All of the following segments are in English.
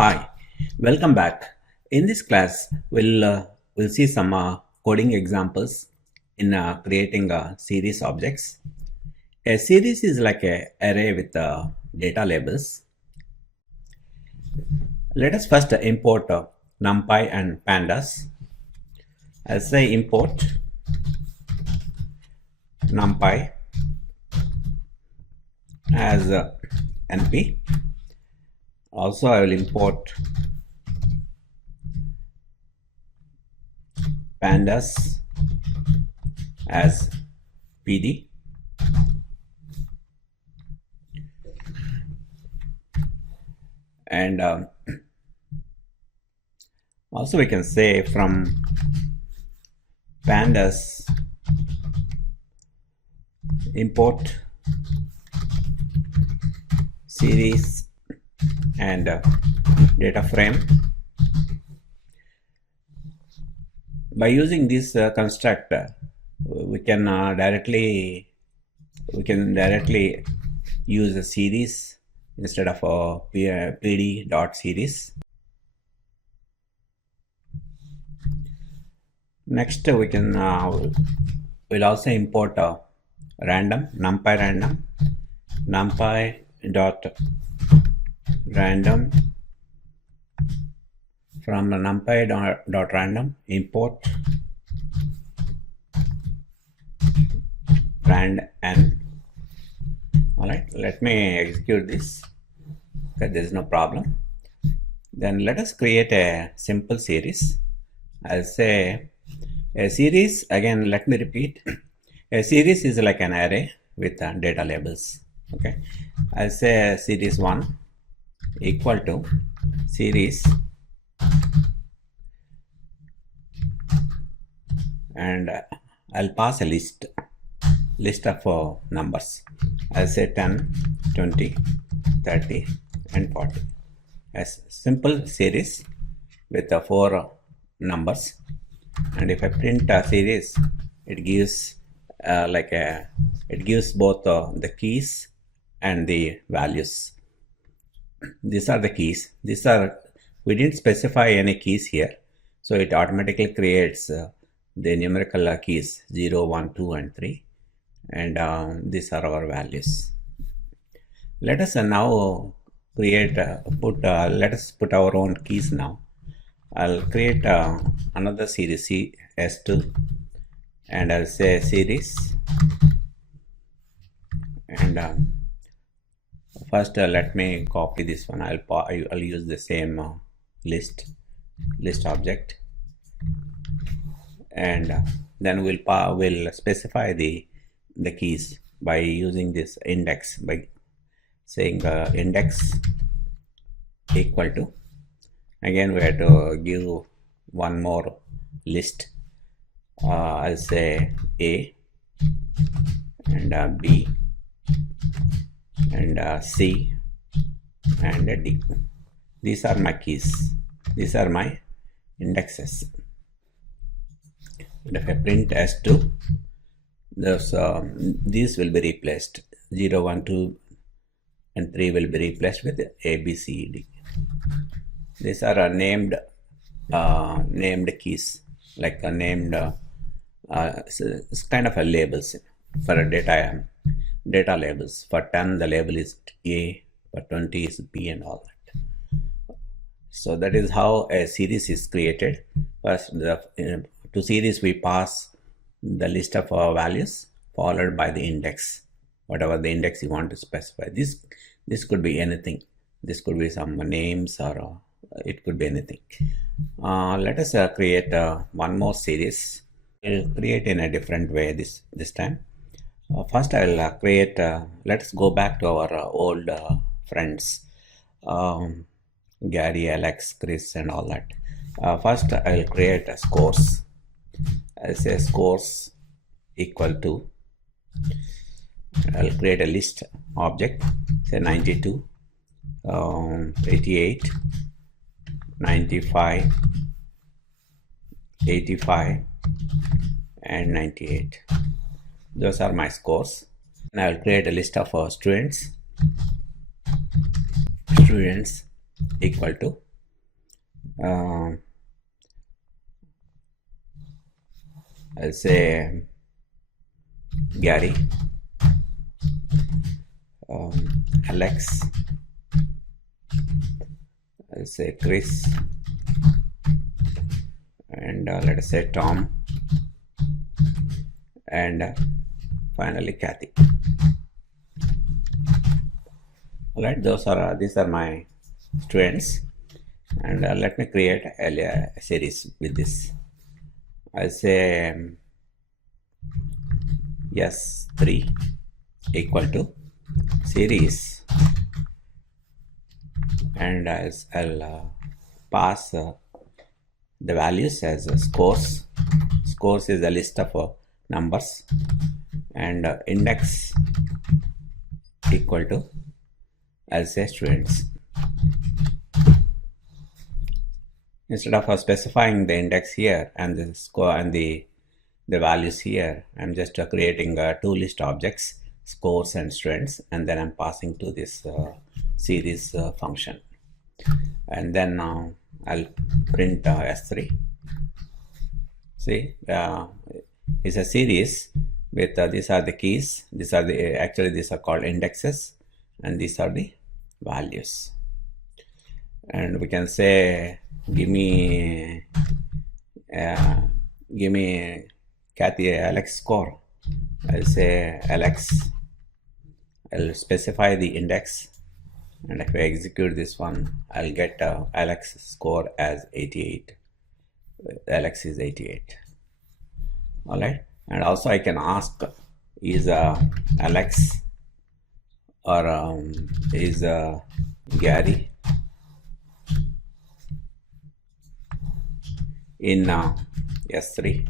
Hi, welcome back. In this class, we'll see some coding examples in creating series objects. A series is like an array with data labels. Let us first import NumPy and Pandas. I'll say import NumPy as NP. Also, I will import Pandas as PD. And also we can say from Pandas import series and data frame. By using this constructor, we can directly use a series instead of a pd.series. Next, we can we'll also import random numpy dot random. From the numpy dot random import rand n. All right, let me execute this. Okay, there is no problem. Then let us create a simple series. I'll say a series, again let me repeat, a series is like an array with data labels. Okay, I'll say series 1 equal to series and I'll pass a list of numbers. I'll say 10, 20, 30 and 40. A simple series with 4 numbers, and if I print a series, it gives it gives both the keys and the values. These are the keys. We didn't specify any keys here, so it automatically creates the numerical keys 0, 1, 2 and 3, and these are our values. Let us now create let us put our own keys now. I'll create another series S2 and I'll say series, and first let me copy this one. I'll use the same list object, and then we'll specify the keys by using this index, by saying index equal to, again we have to give one more list. I'll say A and B and C and D. These are my keys. These are my indexes. And if I print S2, these will be replaced. 0, 1, 2 and 3 will be replaced with A, B, C, D. These are named keys, like named it's kind of a labels for a data labels. For 10 the label is A, for 20 is B and all that. So that is how a series is created. First, to series we pass the list of values followed by the index, whatever the index you want to specify. This could be anything. This could be some names, or it could be anything. Let us create one more series. We'll create in a different way this time. First I will create, let's go back to our old friends, Gary, Alex, Chris and all that. First I will create a scores. I'll say scores equal to, I'll create a list object, say 92, 88, 95, 85 and 98. Those are my scores. And I will create a list of students equal to I'll say Gary, Alex, I'll say Chris, and let us say Tom, and finally Kathy. Alright, these are my students, and let me create a series with this. I'll say S3 equal to series, and I'll pass the values as scores. Scores is a list of numbers, and index equal to, I'll say students. Instead of specifying the index here and the score and the values here, I'm just creating two list objects, scores and students, and then I'm passing to this series function, and then I'll print S3. See, it's a series with these are the keys. These are the actually these are called indexes, and these are the values. And we can say, give me Kathy Alex score. I'll say Alex. I'll specify the index, and if I execute this one, I'll get Alex score as 88. Alex is 88. All right, and also I can ask, is Alex or is Gary in S3?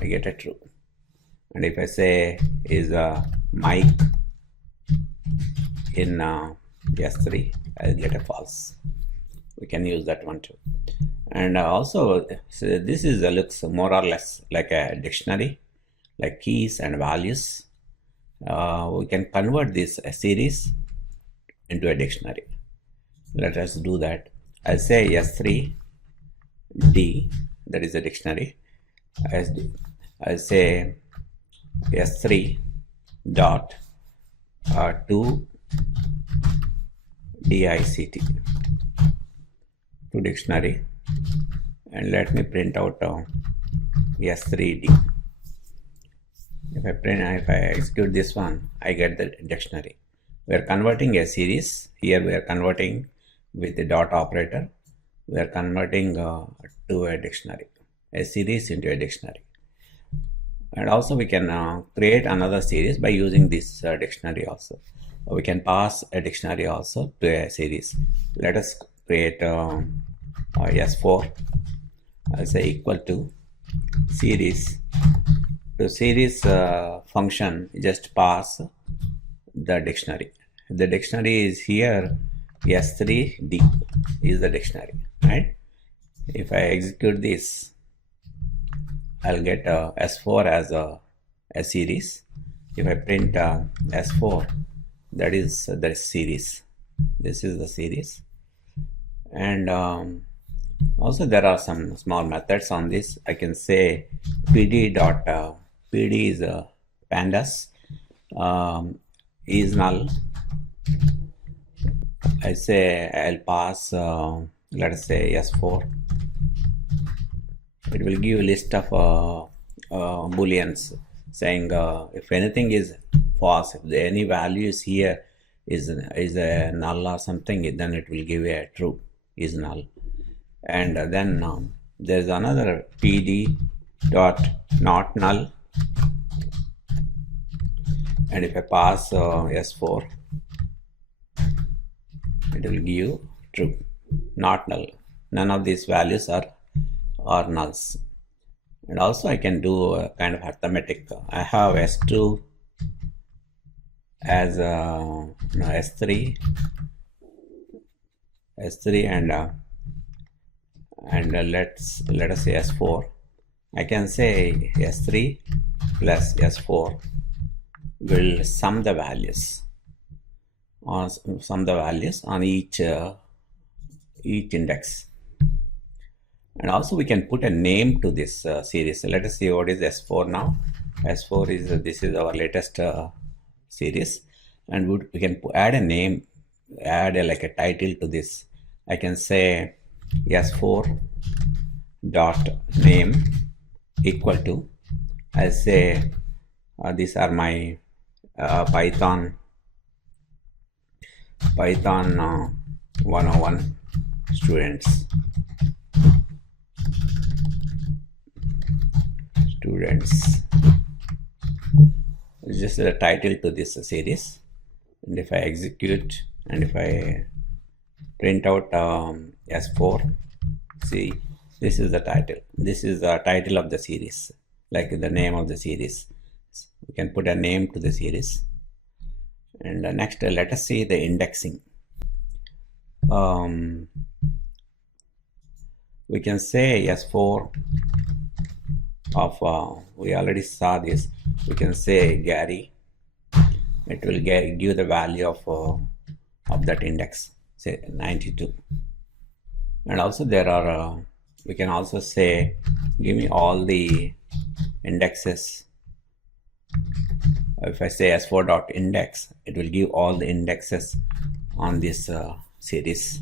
I get a true. And if I say, is Mike in S3, I'll get a false. We can use that one too. And also, so this is looks more or less like a dictionary, like keys and values. We can convert this series into a dictionary. Let us do that. I'll say S3 D, that is a dictionary. I'll say S3 dot to DICT, to dictionary, and let me print out S3D. If I execute this one, I get the dictionary. We are converting a series. Here we are converting with the dot operator. We are converting to a dictionary, a series into a dictionary. And also we can create another series by using this dictionary also. We can pass a dictionary also to a series. Let us create S4. I'll say equal to series. To series function, just pass the dictionary. The dictionary is here. S3D is the dictionary, right? If I execute this, I'll get S4 as a series. If I print S4, that is the series. This is the series. And also there are some small methods on this. I can say PD is Pandas is null. I say I'll pass let us say S4. It will give a list of booleans saying if anything is false, if any value is here is a null or something, then it will give a true, is null. And then there's another PD dot not null, and if I pass S4, it will give true, not null. None of these values are nulls. And also I can do a kind of arithmetic. I have S2 as S3 and let us say S4. I can say S3 plus S4 will sum the values on each each index. And also we can put a name to this series. So let us see what is S4 now. S4 is this is our latest series, and we can add a name, add like a title to this. I can say S4 dot name equal to, I'll say these are my Python 101 students. It's just the title to this series, and if I execute and if I print out S4, see, this is the title. This is the title of the series, like the name of the series. We can put a name to the series. And next, let us see the indexing. We can say S4 of we already saw this. We can say Gary. It will give the value of that index, say 92. And also there are we can also say give me all the indexes. If I say S4 dot index, it will give all the indexes on this series.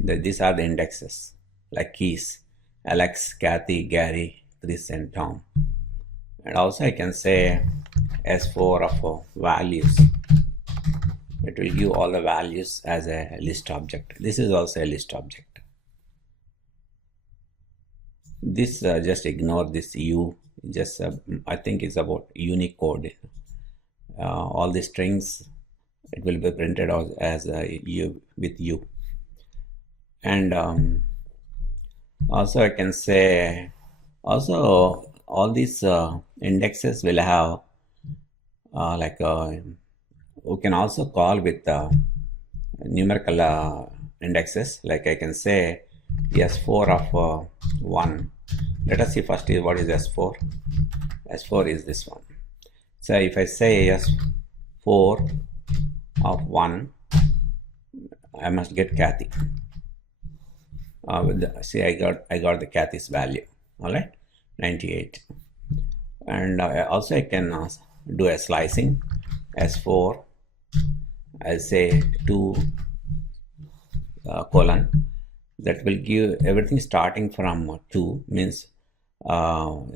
These are the indexes, like keys: Alex, Kathy, Gary, Chris, and Tom. And also I can say S4 of values. It will give all the values as a list object. This is also a list object. This just ignore this U. Just I think it's about Unicode. All the strings, it will be printed out as U with U. And also I can say also all these indexes will have we can also call with numerical indexes. Like I can say S4 of 1. Let us see first is what is S4. S4 is this one. So if I say S4 of 1, I must get Kathy. See, I got the Kathy's value. All right, 98. And also I can do a slicing. S4, I'll say 2 colon. That will give everything starting from 2, means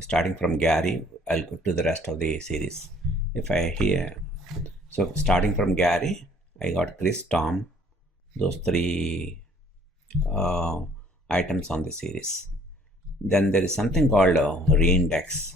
starting from Gary, I'll go to the rest of the series. If I here, so starting from Gary, I got Chris, Tom, those 3 items on the series. Then there is something called reindex.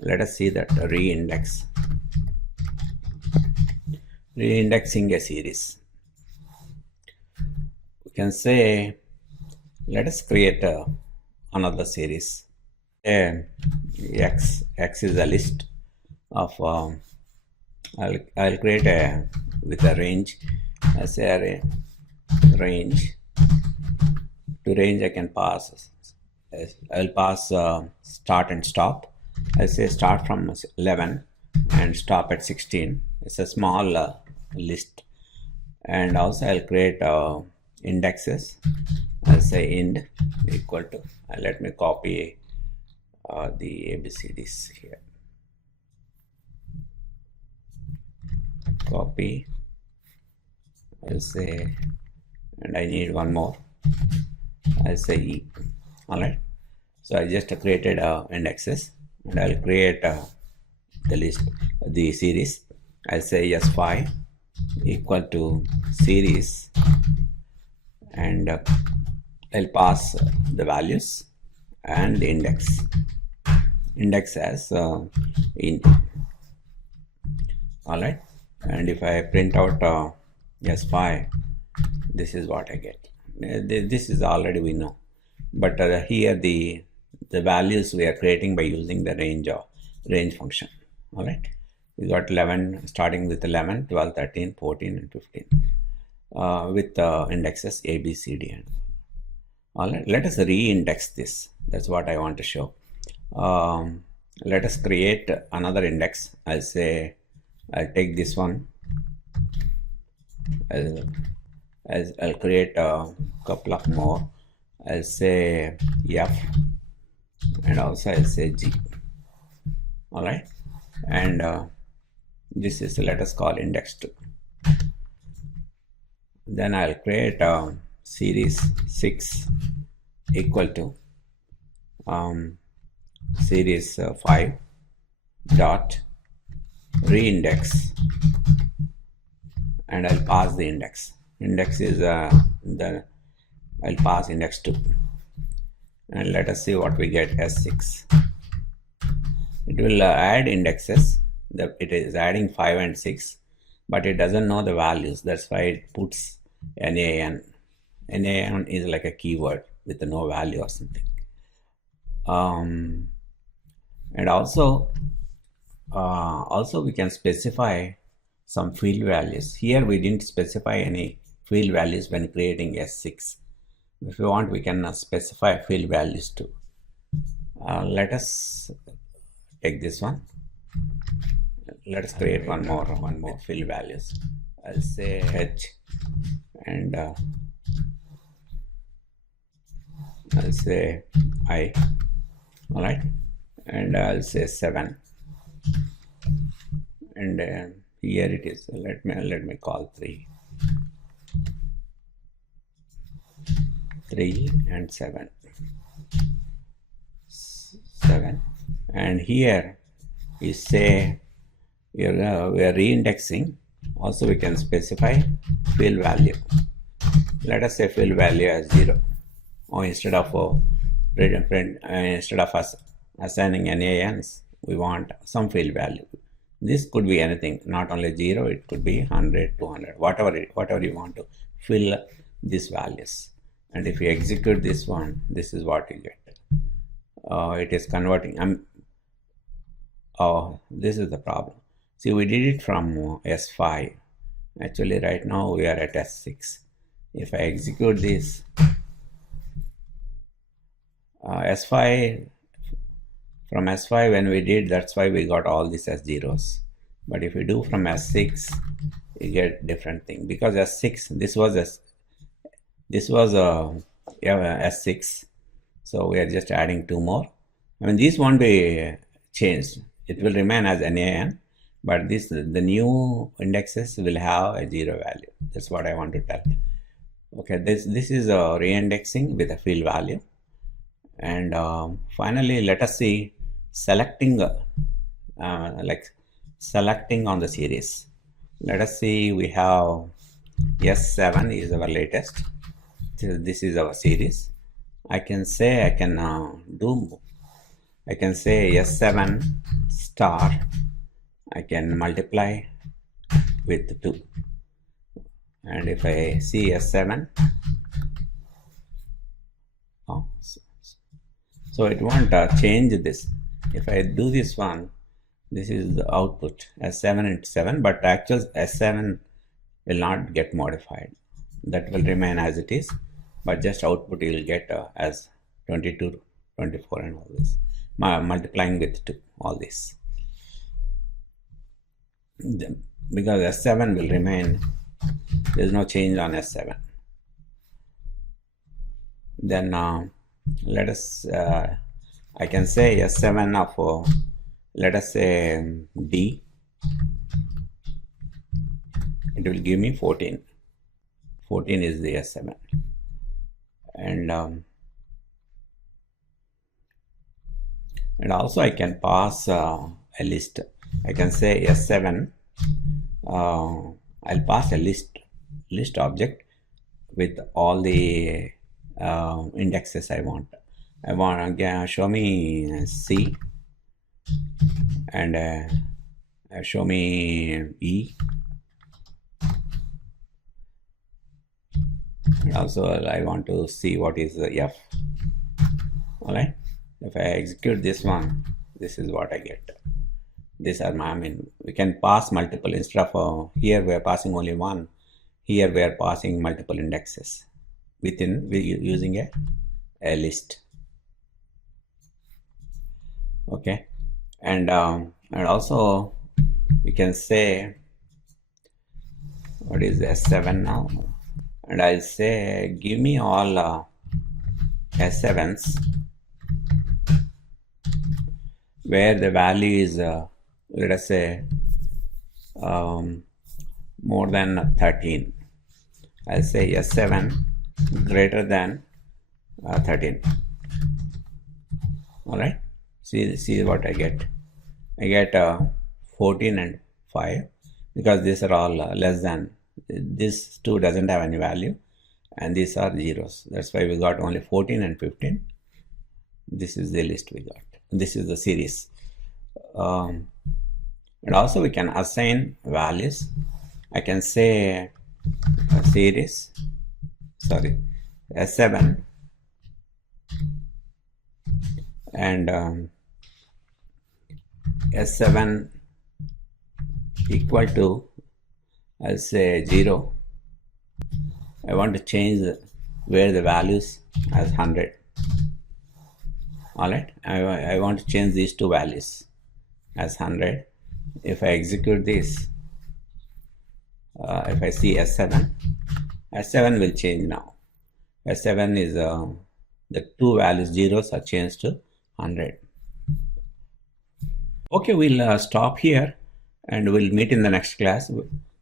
Let us see that reindex. Reindexing a series. We can say, let us create another series. X is a list of I'll create a with a range. I say array range. To range I can pass. I'll pass start and stop. I say start from 11 and stop at 16. It's a small list. And also I'll create indexes. I'll say ind equal to, let me copy the ABCDs here. Copy. I'll say, and I need one more. I'll say E. All right. So I just created indexes, and I'll create the list, the series. I'll say S5 equal to series, and I'll pass the values and the index as int. All right. And if I print out S5, this is what I get. This is already we know, but here the values we are creating by using the range function. All right, we got 11, starting with 11, 12, 13, 14, and 15 with indexes A, B, C, D, and all right. Let us reindex this. That's what I want to show. Let us create another index. I'll say I'll take this one. I'll create a couple of more. I'll say F, and also I'll say G. All right, and this is, let us call index 2. Then I'll create series 6 equal to series 5 dot reindex, and I'll pass the index. Index is I'll pass index 2, and let us see what we get. S6. It will add indexes. It is adding 5 and 6, but it doesn't know the values. That's why it puts NaN. NaN is like a keyword with no value or something. And also we can specify some field values. Here we didn't specify any field values when creating S6. If you want, we can specify field values too. Let us take this one. Let us create one more field values. I'll say H, and I'll say I. All right, and I'll say 7, and here it is. Let me call 3 and 7, and here you say we are reindexing. Also we can specify field value. Let us say field value as 0, or instead of instead of us assigning NaNs, we want some field value. This could be anything, not only 0, it could be 100, 200, whatever you want to fill these values. And if you execute this one, this is what you get. It is converting. This is the problem. See, we did it from S5. Actually, right now we are at S6. If I execute this, S5, from S5 when we did, that's why we got all these as zeros. But if we do from S6, you get different thing, because S6, this was S6, so we are just adding 2 more. I mean, these won't be changed. It will remain as NaN, but the new indexes will have a 0 value. That's what I want to tell. Okay, this is a reindexing with a field value. And finally, let us see selecting selecting on the series. Let us see, we have S7 is our latest. This is our series. I can say I can say S7 star. I can multiply with 2, and if I see S7, so it won't change this. If I do this one, this is the output S7 and 7, but actual S7 will not get modified. That will remain as it is, but just output you will get as 22, 24 and all this, multiplying with 2, all this. Because S7 will remain, there is no change on S7. Then let us, I can say S7 of, let us say D, it will give me 14. 14 is the S7. And also I can pass a list. I can say S7, I'll pass a list object with all the indexes I want. I want again show me C, and show me E, and also I want to see what is the F. All right, if I execute this one, this is what I get. These are my, I mean, we can pass multiple. Instead of here we are passing only one, here we are passing multiple indexes within using a list. Okay, and also we can say, what is S7 now? and I'll say give me all S7s where the value is let us say more than 13. I'll say S7 greater than 13. All right, see what I get. I get 14 and 5 because these are all less than, this 2 doesn't have any value and these are zeros. That's why we got only 14 and 15. This is the list we got. This is the series. And also we can assign values. I can say a series, sorry, S7 and S7 equal to, I'll say 0. I want to change where the values as 100. All right, I want to change these two values as 100. If I execute this, if I see S7 will change now. S7 is the two values zeros are changed to 100. Okay, we'll stop here and we'll meet in the next class.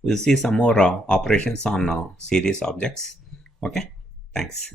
We'll see some more operations on series objects. Okay, thanks.